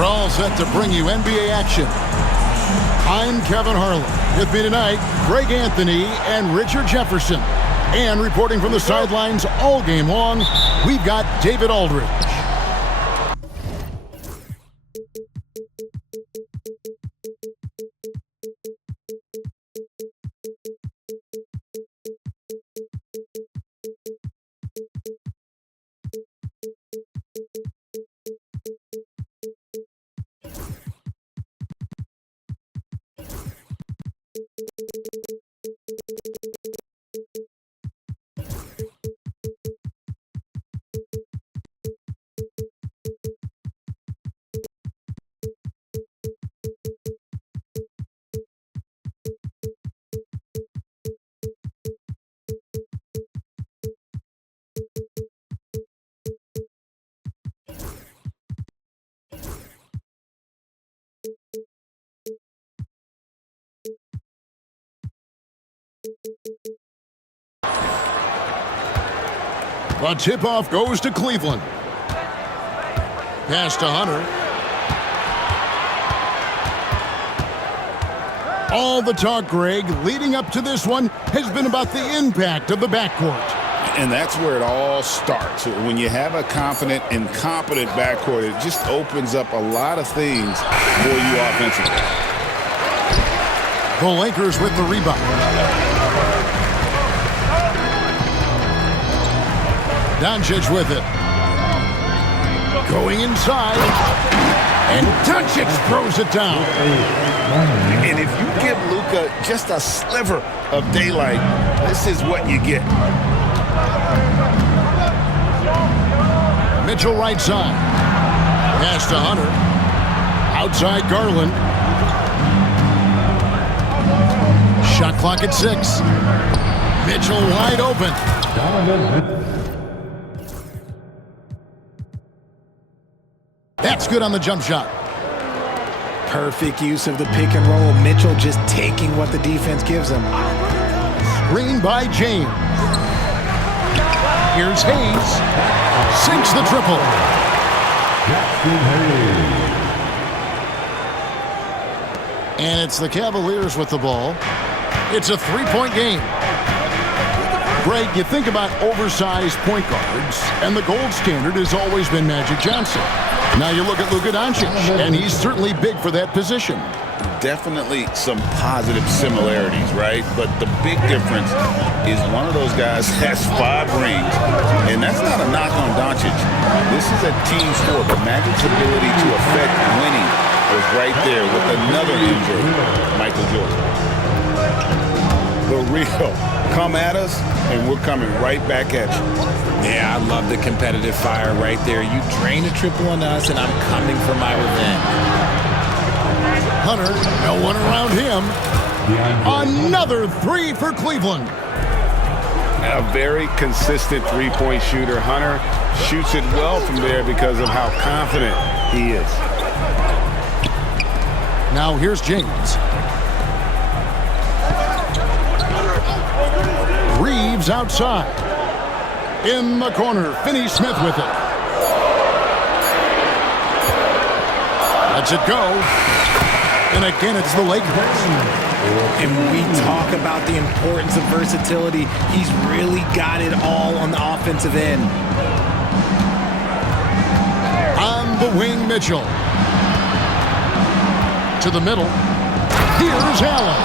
We're all set to bring you NBA action. I'm Kevin Harlan. With me tonight, Greg Anthony and Richard Jefferson. And reporting from the sidelines all game long, we've got David Aldridge. The tip-off goes to Cleveland. Pass to Hunter. All the talk, Greg, leading up to this one has been about the impact of the backcourt. And that's where it all starts. When you have a confident and competent backcourt, it just opens up a lot of things for you offensively. The Lakers with the rebound. Doncic with it. Going inside. And Doncic throws it down. And if you give Luka just a sliver of daylight, this is what you get. Mitchell right side. Pass to Hunter. Outside Garland. Shot clock at 6. Mitchell wide open. That's good on the jump shot. Perfect use of the pick and roll. Mitchell just taking what the defense gives him. Screen by James. Here's Hayes. Sinks the triple. And it's the Cavaliers with the ball. It's a three-point game. Greg, you think about oversized point guards, and the gold standard has always been Magic Johnson. Now you look at Luka Doncic, and he's certainly big for that position. Definitely some positive similarities, right? But the big difference is one of those guys has 5 rings, and that's not a knock on Doncic. This is a team sport. The Magic's ability to affect winning was right there with another injury, Michael Jordan. The real. Come at us, and we're coming right back at you. Yeah, I love the competitive fire right there. You drain a triple on us, and I'm coming for my revenge. Hunter, no one around him. Another 3 for Cleveland. A very consistent three-point shooter. Hunter shoots it well from there because of how confident he is. Now here's James. Reeves outside. In the corner, Finney-Smith with it. Lets it go. And again, it's the Lakers. And we talk about the importance of versatility. He's really got it all on the offensive end. On the wing, Mitchell. To the middle. Here's Allen.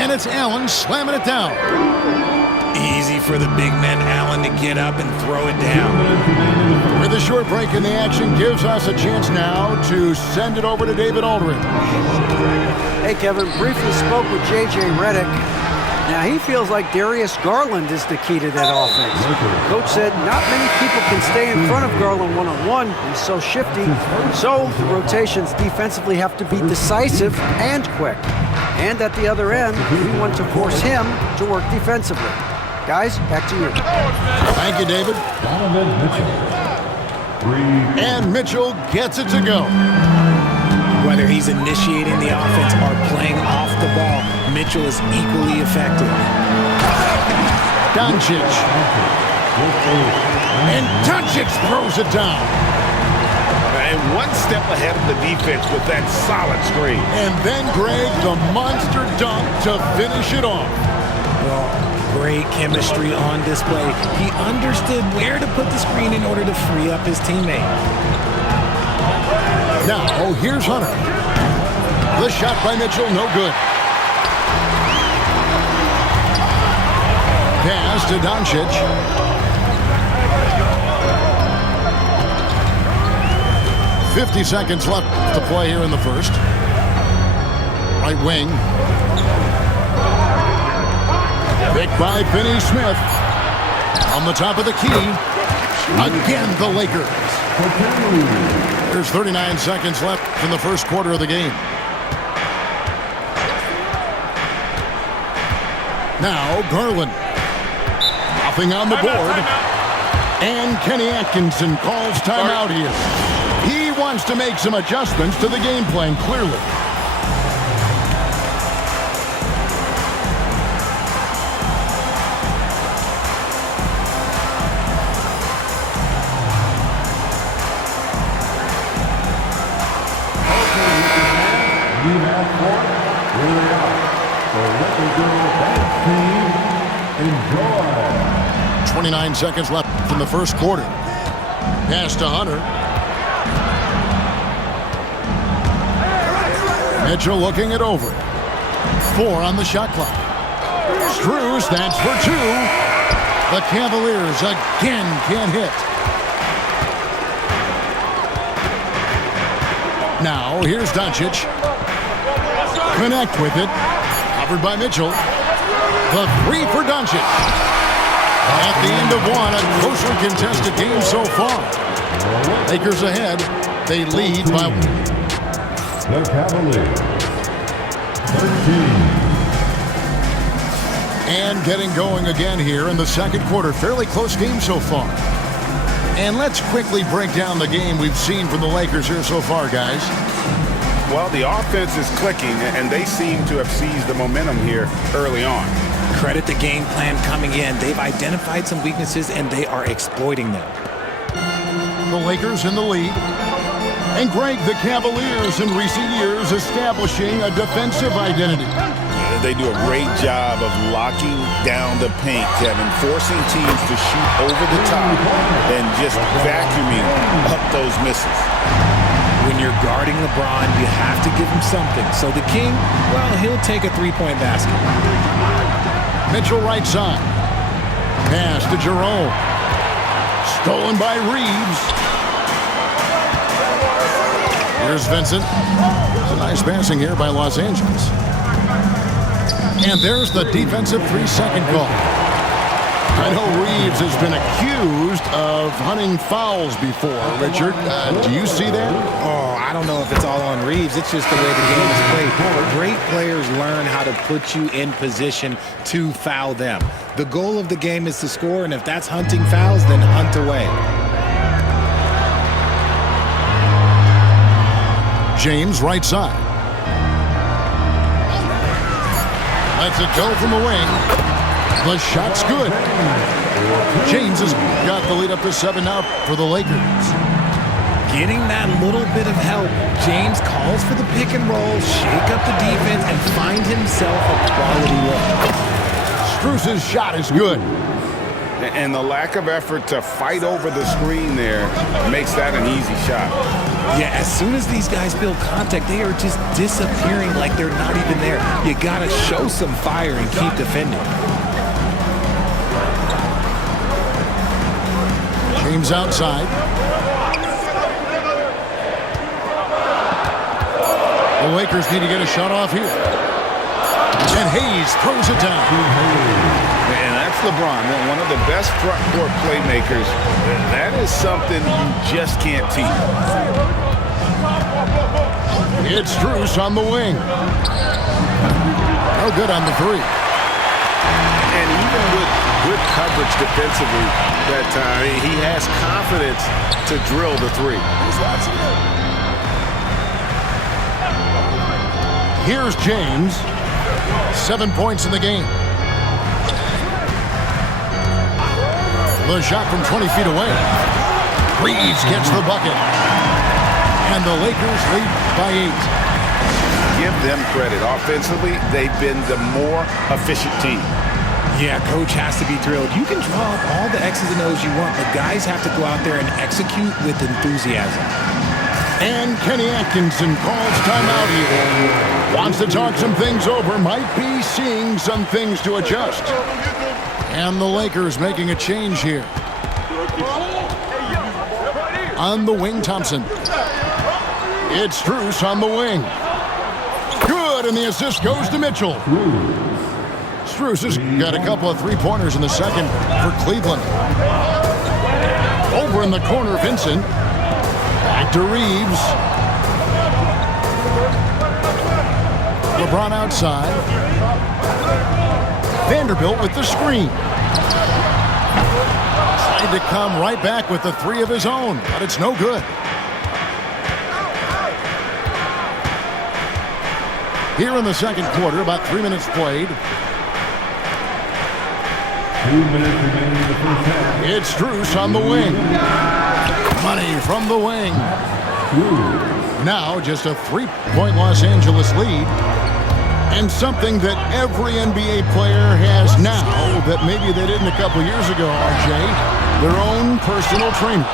And it's Allen slamming it down. Easy for the big man Allen to get up and throw it down. With a short break in the action gives us a chance now to send it over to David Aldridge. Hey, Kevin, briefly spoke with J.J. Redick. Now, he feels like Darius Garland is the key to that offense. Coach said not many people can stay in front of Garland one-on-one. He's so shifty. So the rotations defensively have to be decisive and quick. And at the other end, we want to force him to work defensively. Guys, back to you. Thank you, David. And Mitchell gets it to go. Whether he's initiating the offense or playing off the ball, Mitchell is equally effective. Doncic. And Doncic throws it down. And one step ahead of the defense with that solid screen. And then, Greg, the monster dunk to finish it off. Well, great chemistry on display. He understood where to put the screen in order to free up his teammate. Now, here's Hunter. The shot by Mitchell, no good. Pass to Doncic. .50 seconds left to play here in the first. Right wing. Picked by Finney-Smith. On the top of the key. Again, the Lakers. There's 39 seconds left in the first quarter of the game. Now, Garland. Nothing on the board. And Kenny Atkinson calls timeout here. He wants to make some adjustments to the game plan, clearly. You have four. Here we are. So let me go back team. Enjoy. 29 seconds left in the first quarter. Pass to Hunter. Mitchell looking it over. 4 on the shot clock. Strus, that's for 2. The Cavaliers again can't hit. Now, here's Doncic. Connect with it. Covered by Mitchell. The 3 for Doncic. At the end of one, a closely contested game so far. Lakers ahead. They lead by... The Cavaliers. 13. And getting going again here in the second quarter. Fairly close game so far. And let's quickly break down the game we've seen from the Lakers here so far, guys. Well, the offense is clicking, and they seem to have seized the momentum here early on. Credit the game plan coming in. They've identified some weaknesses, and they are exploiting them. The Lakers in the lead. And Greg, the Cavaliers in recent years establishing a defensive identity. They do a great job of locking down the paint, Kevin, forcing teams to shoot over the top and just vacuuming up those misses. When you're guarding LeBron, you have to give him something. So the King, well, he'll take a three-point basket. Mitchell right side. Pass to Jerome. Stolen by Reeves. Here's Vincent. It's a nice passing here by Los Angeles. And there's the defensive 3-second call. I know Reeves has been accused of hunting fouls before. Richard, do you see that? Oh, I don't know if it's all on Reeves. It's just the way the game is played. Great players learn how to put you in position to foul them. The goal of the game is to score, and if that's hunting fouls, then hunt away. James right side. Lets it go from the wing. The shot's good. James has got the lead up to 7 now for the Lakers. Getting that little bit of help. James calls for the pick and roll, shake up the defense, and find himself a quality look. Strus's shot is good. And the lack of effort to fight over the screen there makes that an easy shot. Yeah, as soon as these guys build contact, they are just disappearing like they're not even there. You gotta show some fire and keep defending. James outside. The Lakers need to get a shot off here. And Hayes throws it down. And that's LeBron, one of the best front court playmakers. That is something you just can't teach. It's Strus on the wing. No good on the 3. And even with good coverage defensively that time, he has confidence to drill the 3. Here's James. 7 points in the game. The shot from 20 feet away. Reeves gets the bucket. And the Lakers lead by 8. Give them credit. Offensively, they've been the more efficient team. Yeah, coach has to be thrilled. You can draw up all the X's and O's you want, but guys have to go out there and execute with enthusiasm. And Kenny Atkinson calls timeout here. Wants to talk some things over. Might be seeing some things to adjust. And the Lakers making a change here. On the wing, Thompson. It's Strus on the wing. Good, and the assist goes to Mitchell. Strus has got a couple of three-pointers in the second for Cleveland. Over in the corner, Vincent. Back to Reeves. LeBron outside. Vanderbilt with the screen. Tried to come right back with the three of his own, but it's no good. Here in the second quarter, about 3 minutes played. 2 minutes remaining in the first half. It's Strus on the wing. Money from the wing. Now just a 3-point Los Angeles lead. And something that every NBA player has now that maybe they didn't a couple years ago, RJ, their own personal trainer.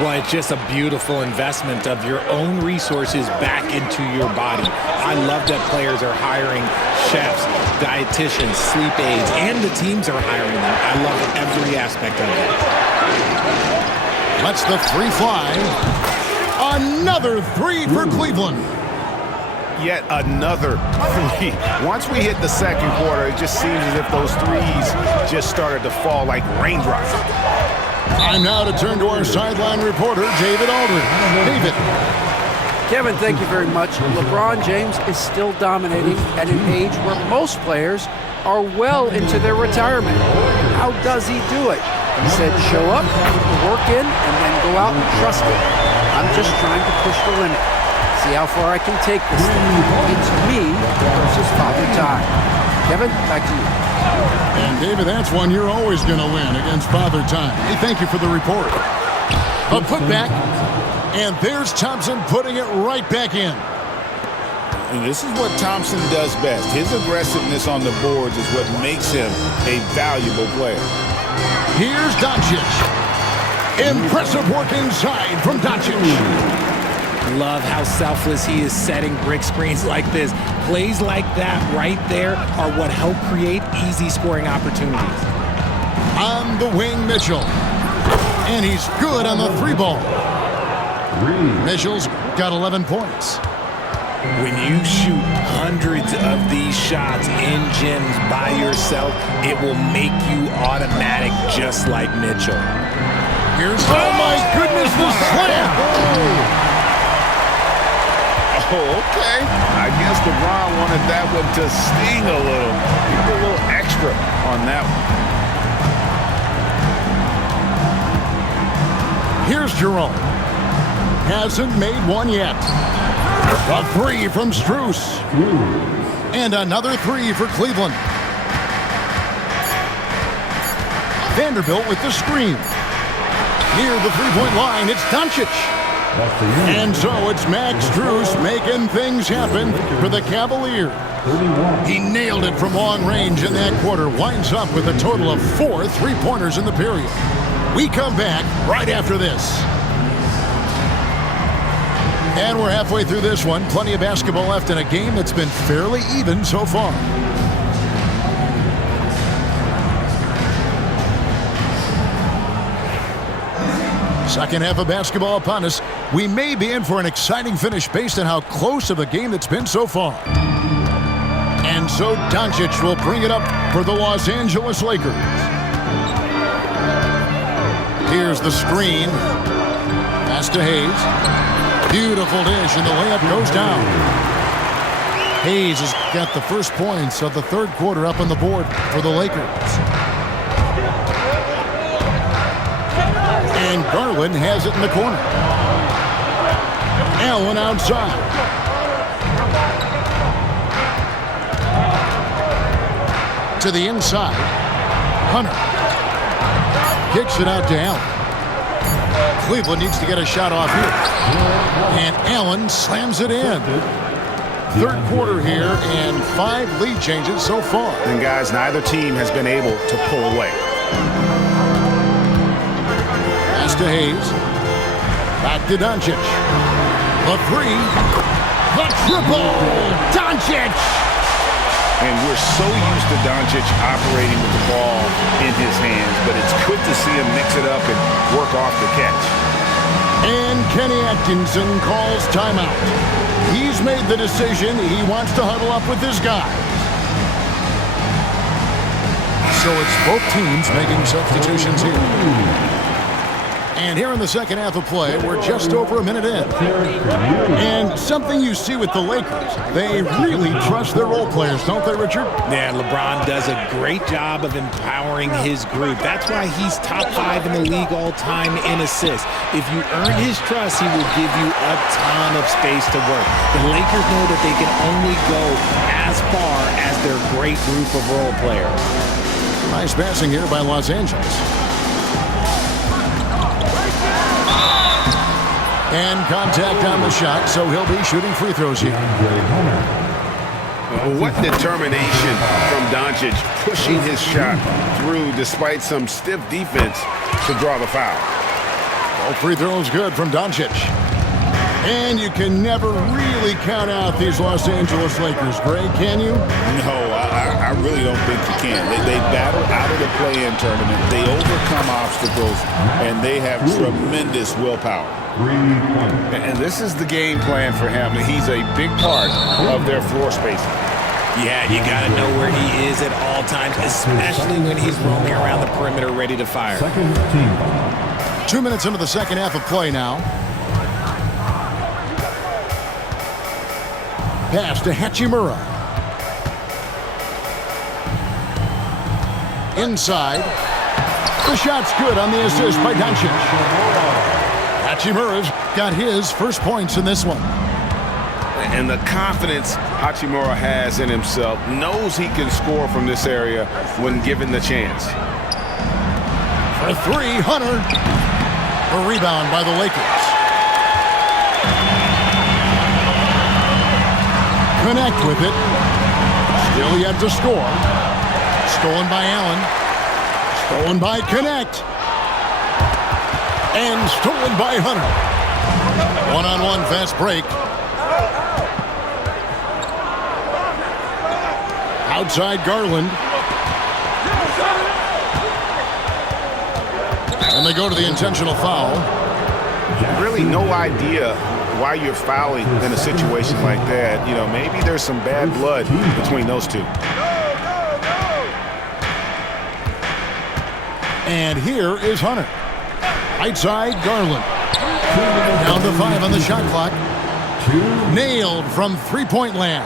Well, it's just a beautiful investment of your own resources back into your body. I love that players are hiring chefs, dietitians, sleep aides, and the teams are hiring them. I love every aspect of it. Lets the three fly. Another three for Cleveland. Yet another three. Once we hit the second quarter, it just seems as if those threes just started to fall like raindrops. Time now to turn to our sideline reporter, David Aldridge. David. Kevin, thank you very much. LeBron James is still dominating at an age where most players are well into their retirement. How does he do it? He said, show up, work in, and then go out and trust it. I'm just trying to push the limit. See how far I can take this thing. It's me versus Father Time. Kevin, back to you. And David, that's one you're always going to win against Father Time. Hey, thank you for the report. A putback, and there's Thompson putting it right back in. And this is what Thompson does best. His aggressiveness on the boards is what makes him a valuable player. Here's Doncic. Impressive work inside from Doncic. Love how selfless he is setting brick screens like this. Plays like that right there are what help create easy scoring opportunities. On the wing, Mitchell. And he's good on the three ball. Mitchell's got 11 points. When you shoot hundreds of these shots in gyms by yourself, it will make you automatic just like Mitchell. Here's, oh my goodness, the slam! Oh, okay. I guess LeBron wanted that one to sting a little. He put a little extra on that one. Here's Jerome. Hasn't made one yet. A three from Strus. And another three for Cleveland. Vanderbilt with the screen. Near the three-point line, it's Doncic. And so it's Max Strus making things happen for the Cavaliers. He nailed it from long range in that quarter. Winds up with a total of 4 three-pointers in the period. We come back right after this. And we're halfway through this one. Plenty of basketball left in a game that's been fairly even so far. Second half of basketball upon us. We may be in for an exciting finish based on how close of a game it's been so far. And so Doncic will bring it up for the Los Angeles Lakers. Here's the screen. Pass to Hayes. Beautiful dish, and the layup goes down. Hayes has got the first points of the third quarter up on the board for the Lakers. And Garland has it in the corner. Allen outside. To the inside. Hunter. Kicks it out to Allen. Cleveland needs to get a shot off here. And Allen slams it in. Third quarter here and 5 lead changes so far. And guys, neither team has been able to pull away. Pass to Hayes. Back to Doncic. The 3. The triple. Doncic. And we're so used to Doncic operating with the ball in his hands, but it's good to see him mix it up and work off the catch. And Kenny Atkinson calls timeout. He's made the decision. He wants to huddle up with his guys. So it's both teams making substitutions here. And here in the second half of play, we're just over a minute in. And something you see with the Lakers, they really trust their role players, don't they, Richard? Yeah, LeBron does a great job of empowering his group. That's why he's top 5 in the league all time in assists. If you earn his trust, he will give you a ton of space to work. The Lakers know that they can only go as far as their great group of role players. Nice passing here by Los Angeles. And contact on the shot, so he'll be shooting free throws here. What determination from Doncic, pushing his shot through despite some stiff defense to draw the foul. All free throws good from Doncic. And you can never really count out these Los Angeles Lakers, Greg, can you? No, I really don't think you can. They battle out of the play-in tournament. They overcome obstacles, and they have tremendous willpower. And this is the game plan for him. He's a big part of their floor spacing. Yeah, you got to know where he is at all times, especially when he's roaming around the perimeter ready to fire. 2 minutes into the second half of play now. Pass to Hachimura. Inside. The shot's good on the assist by Doncic. Hachimura's got his first points in this one. And the confidence Hachimura has in himself, knows he can score from this area when given the chance. For 3, Hunter. A rebound by the Lakers. Connect with it. Still yet to score. Stolen by Allen. Stolen by Connect. And stolen by Hunter. One-on-one fast break. Outside Garland. And they go to the intentional foul. Really no idea why you're fouling in a situation like that. You know, maybe there's some bad blood between those two. And here is Hunter. Right side, Garland. Down to 5 on the shot clock. Nailed from three-point land.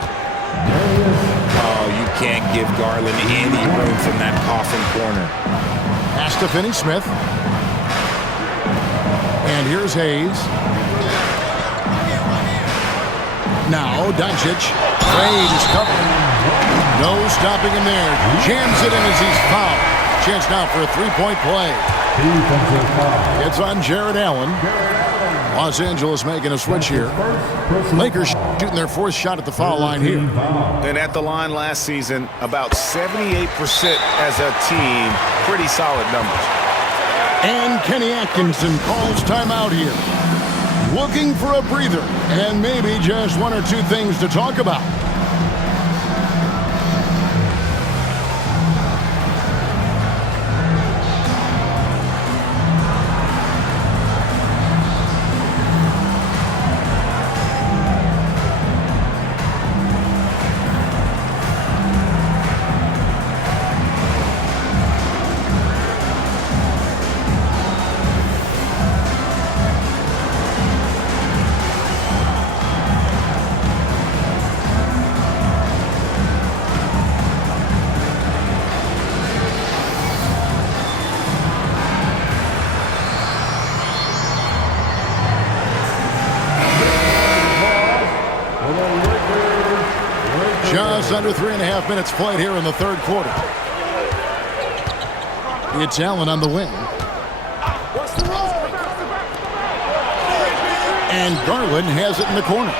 Oh, you can't give Garland any room from that coffin corner. Pass to Finney-Smith. And here's Hayes. Now Doncic. Wade is covered. No stopping him there. Jams it in as he's fouled. Chance now for a three-point play. It's on Jared Allen. Los Angeles making a switch here. Lakers shooting their fourth shot at the foul line here. And at the line last season, about 78% as a team. Pretty solid numbers. And Kenny Atkinson calls timeout here. Looking for a breather and maybe just one or two things to talk about. Just under 3.5 minutes played here in the third quarter. It's Allen on the wing. And Garland has it in the corner.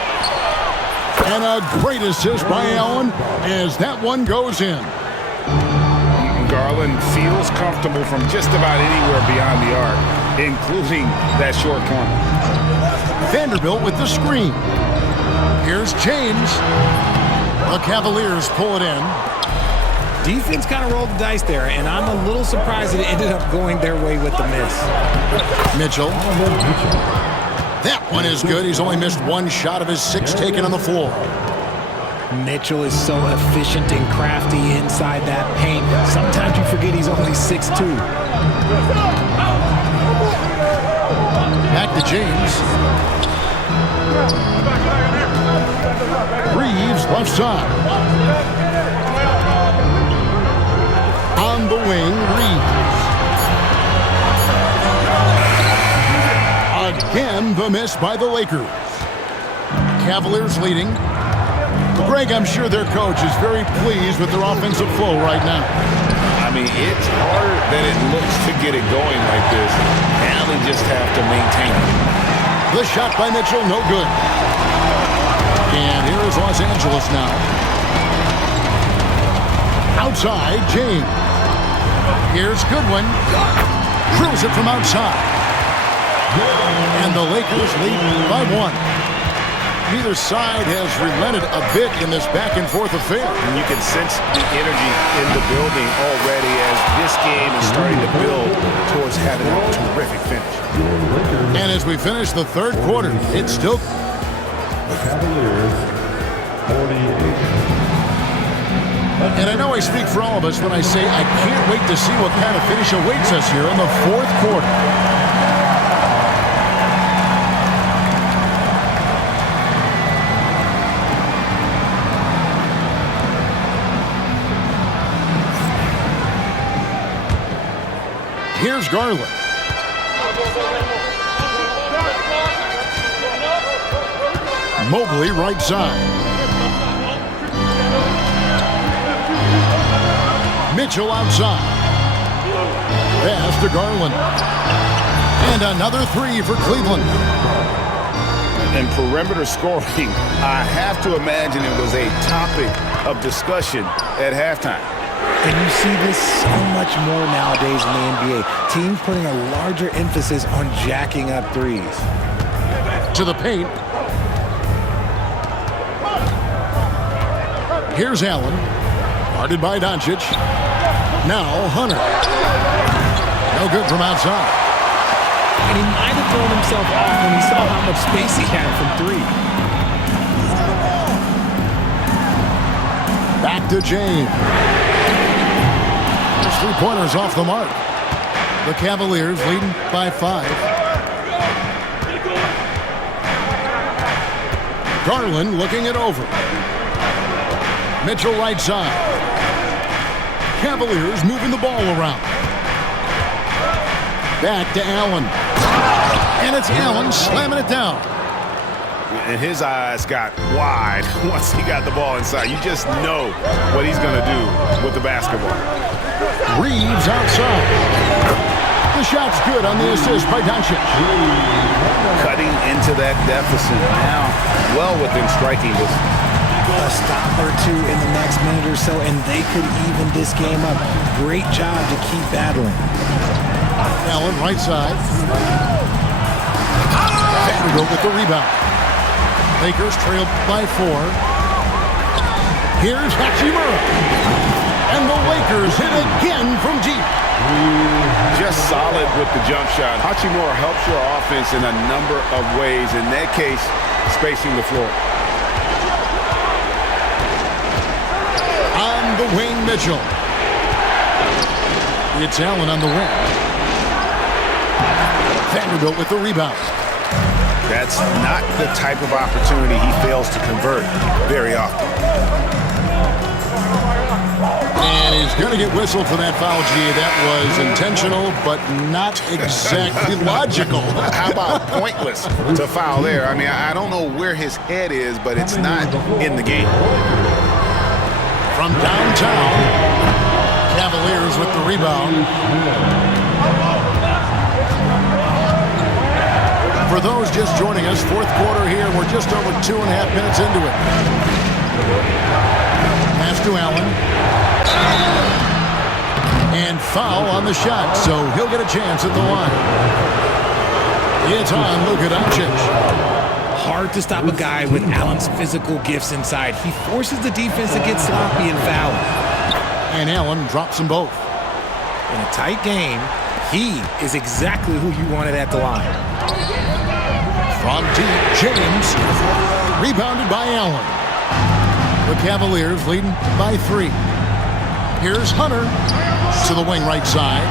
And a great assist by Allen as that one goes in. Garland feels comfortable from just about anywhere beyond the arc, including that short corner. Vanderbilt with the screen. Here's James. The Cavaliers pull it in. Defense kind of rolled the dice there, and I'm a little surprised that it ended up going their way with the miss. Mitchell. That one is good. He's only missed one shot of his 6 taken on the floor. Mitchell is so efficient and crafty inside that paint. Sometimes you forget he's only 6'2". Back to James. Reeves left side. On the wing, Reeves. Again, the miss by the Lakers. Cavaliers leading. Greg, I'm sure their coach is very pleased with their offensive flow right now. I mean, it's harder than it looks to get it going like this. Now they just have to maintain it. The shot by Mitchell, no good. And here is Los Angeles now. Outside, James. Here's Goodwin. Drills it from outside. And the Lakers lead by 1. Neither side has relented a bit in this back-and-forth affair. And you can sense the energy in the building already as this game is starting to build towards having a terrific finish. And as we finish the third quarter, it's still... The Cavaliers, 48. And I know I speak for all of us when I say I can't wait to see what kind of finish awaits us here in the fourth quarter. Here's Garland. Mobley right side. Mitchell outside. Pass to Garland. And another 3 for Cleveland. And perimeter scoring, I have to imagine it was a topic of discussion at halftime. And you see this so much more nowadays in the NBA. Teams putting a larger emphasis on jacking up threes. To the paint. Here's Allen. Guarded by Doncic. Now Hunter. No good from outside. And he might have thrown himself off when he saw how much space he had from 3. Back to James. 3-pointers off the mark. The Cavaliers leading by 5. Garland looking it over. Mitchell right side. Cavaliers moving the ball around. Back to Allen. And it's Allen slamming it down. And his eyes got wide once he got the ball inside. You just know what he's going to do with the basketball. Reeves outside. The shot's good on the assist by Doncic. Cutting into that deficit now, well within striking distance. A stop or 2 in the next minute or so, and they could even this game up. Great job to keep battling. Allen right side. Vanderbilt with the rebound. Lakers trail by 4. Here's Hachimura. And the Lakers hit again from deep. Just solid with the jump shot. Hachimura helps your offense in a number of ways. In that case, spacing the floor. On the wing, Mitchell. It's Allen on the wing. Vanderbilt with the rebound. That's not the type of opportunity he fails to convert very often. And he's going to get whistled for that foul, G. That was intentional, but not exactly logical. How about pointless to foul there? I mean, I don't know where his head is, but it's not in the game. From downtown, Cavaliers with the rebound. For For those just joining us, fourth quarter here. We're just over 2.5 minutes into it. Pass to Allen. And foul on the shot, so he'll get a chance at the line. It's on Luka Doncic. Hard to stop a guy with Allen's physical gifts inside. He forces the defense to get sloppy and foul. And Allen drops them both. In a tight game, he is exactly who you wanted at the line. From deep, James. Rebounded by Allen. The Cavaliers leading by 3. Here's Hunter to the wing right side.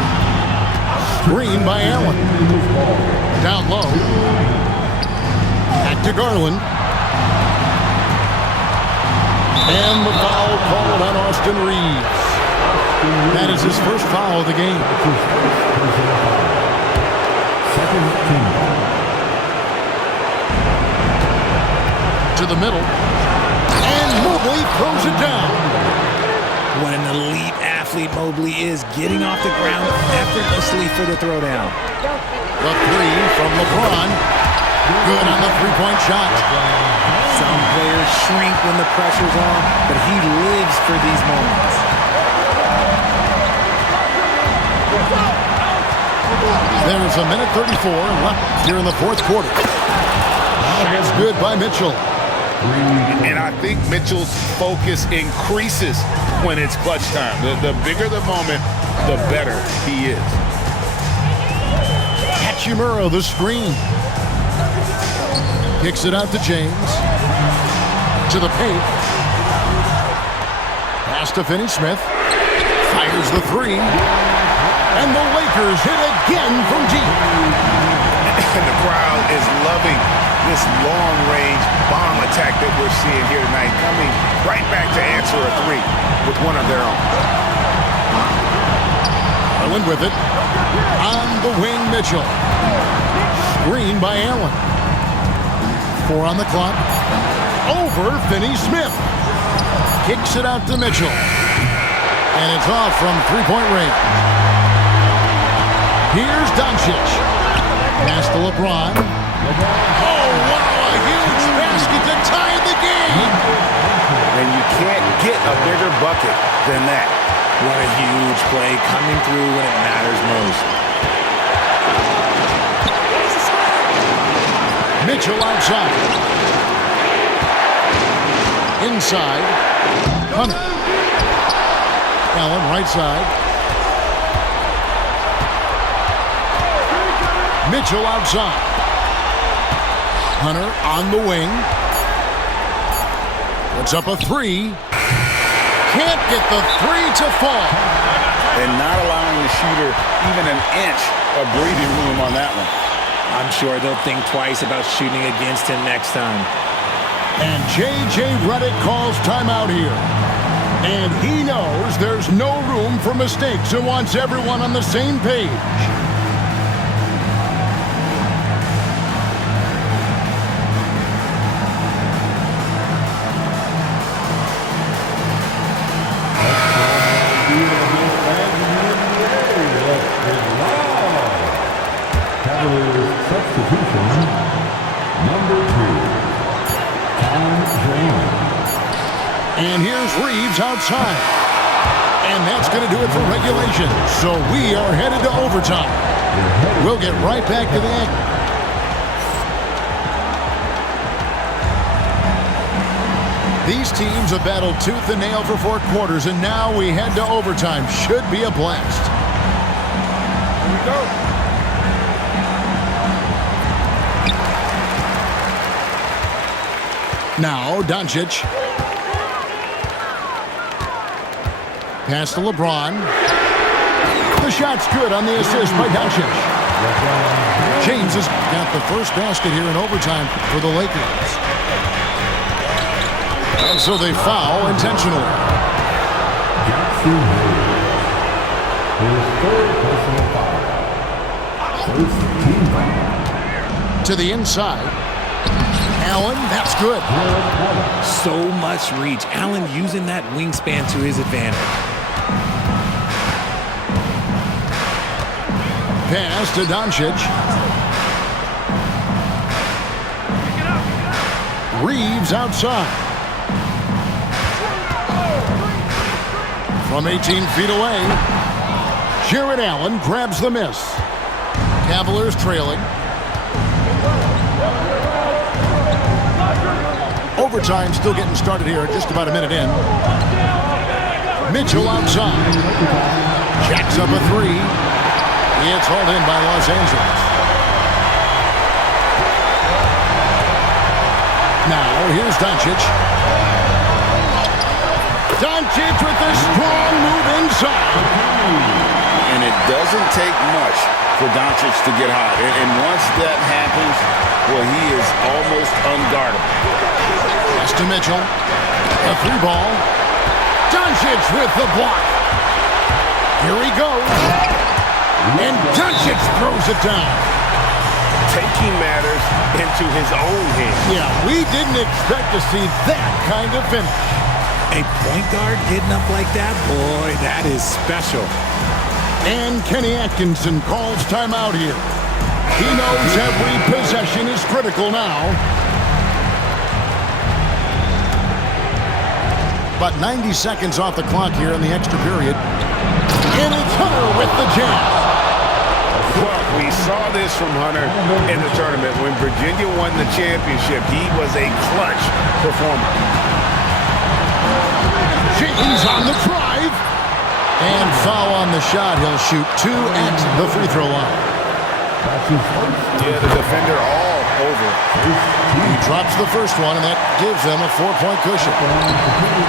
Screen by Allen. Down low. Back to Garland. And the foul called on Austin Reeves. That is his first foul of the game. To the middle. And Mobley throws it down. What an elite athlete Mobley is, getting off the ground effortlessly for the throwdown. The 3 from LeBron. Good on the three-point shot. Some players shrink when the pressure's on, but he lives for these moments. There's a minute 34 left here in the fourth quarter. That's good by Mitchell. And I think Mitchell's focus increases when it's clutch time. The bigger the moment, the better he is. Hachimura, the screen. Kicks it out to James. To the paint. Pass to Finney-Smith. Fires the 3. And the Lakers hit again from deep. And the crowd is loving this long-range bomb attack that we're seeing here tonight, coming right back to answer a 3 with one of their own. Allen with it. On the wing, Mitchell. Screen by Allen. 4 on the clock. Over Finney-Smith. Kicks it out to Mitchell. And it's off from three-point range. Here's Doncic. Pass to LeBron. Oh, wow, a huge basket to tie the game. And you can't get a bigger bucket than that. What a huge play coming through when it matters most. Mitchell outside. Inside. Hunter. Allen right side. Mitchell outside. Hunter on the wing. Puts up a 3. Can't get the 3 to fall. And not allowing the shooter even an inch of breathing room on that one. I'm sure they'll think twice about shooting against him next time. And J.J. Redick calls timeout here. And he knows there's no room for mistakes and wants everyone on the same page. Cavaliers substitution number 2. And here's Reeves outside. And that's going to do it for regulation. So we are headed to overtime. We'll get right back to the action. These teams have battled tooth and nail for 4 quarters, and now we head to overtime. Should be a blast. Here we go. Now, Doncic. Pass to LeBron. The shot's good on the assist by Doncic. James has got the first basket here in overtime for the Lakers. And so they foul intentionally. His third personal foul. First team foul. To the inside. Allen, that's good. So much reach. Allen using that wingspan to his advantage. Pass to Doncic. Reeves outside. From 18 feet away, Jared Allen grabs the miss. Cavaliers trailing. Overtime still getting started here, just about a minute in. Mitchell outside. Jacks up a three. It's hauled in by Los Angeles. Now, here's Doncic. Doncic with a strong move inside. And it doesn't take much for Doncic to get hot. And once that happens, well, he is almost unguardable. Pass to Mitchell. A three ball. Doncic with the block. Here he goes. And Doncic throws it down. Taking matters into his own hands. Yeah, we didn't expect to see that kind of finish. A point guard getting up like that, boy, that is special. And Kenny Atkinson calls timeout here. He knows every possession is critical now. About 90 seconds off the clock here in the extra period. And it's Hunter with the jam. Well, we saw this from Hunter in the tournament. When Virginia won the championship, he was a clutch performer. James on the drive. And foul on the shot. He'll shoot two at the free throw line. Yeah, the defender all over. He drops the first one, and that gives them a 4-point cushion.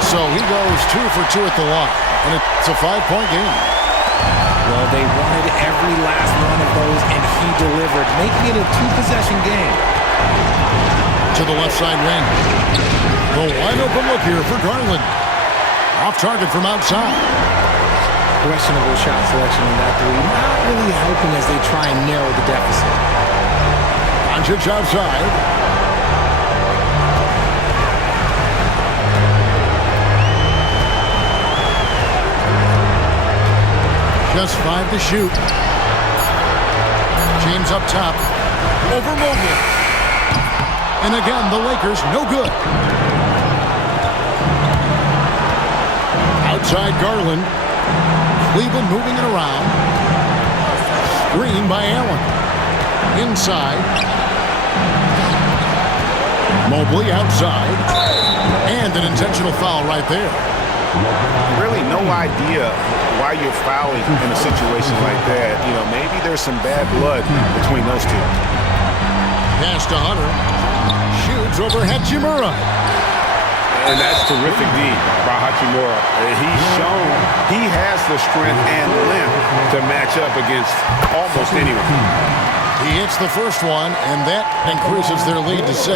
So he goes 2 for 2 at the line, and it's a 5-point game. Well, they wanted every last one of those, and he delivered, making it a two-possession game. To the left side wing. The wide open look here for Garland. Off target from outside. Questionable shot selection on that three. Not really helping as they try and narrow the deficit. Doncic outside. Just 5 to shoot. James up top. Over Mobley. And again, the Lakers no good. Outside Garland. Cleveland moving it around. Screen by Allen. Inside. Mobley outside. And an intentional foul right there. Really no idea why you're fouling in a situation like that. You know, maybe there's some bad blood between those two. Pass to Hunter. Shoots over Hachimura. And that's terrific D by Hachimura. He's shown he has the strength and length to match up against almost anyone. He hits the first one, and that increases their lead to 6.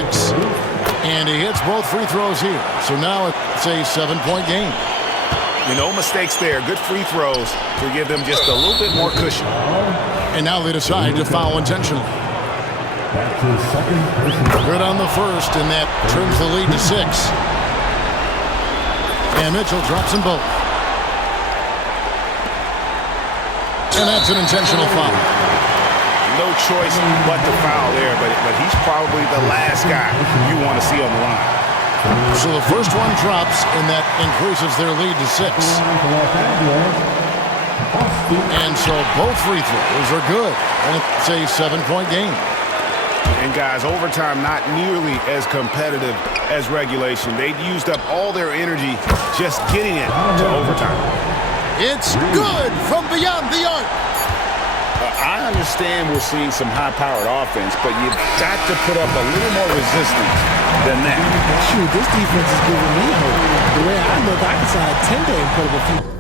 And he hits both free throws here. So now it's a 7-point game. No mistakes there. Good free throws to give them just a little bit more cushion. And now they decide to foul intentionally. That's his second personal. Good on the first, and that trims the lead to 6. And Mitchell drops them both. And that's an intentional foul. No choice but to foul there, but he's probably the last guy you want to see on the line. So the first one drops, and that increases their lead to 6. And so both free throws are good, and it's a 7-point game. And guys, overtime not nearly as competitive as regulation. They'd used up all their energy just getting it to overtime. It's good from beyond the arc. I understand we're seeing some high-powered offense, but you've got to put up a little more resistance than that. Shoot, this defense is giving me hope. The way I look, I can sign a 10-day and put up a few.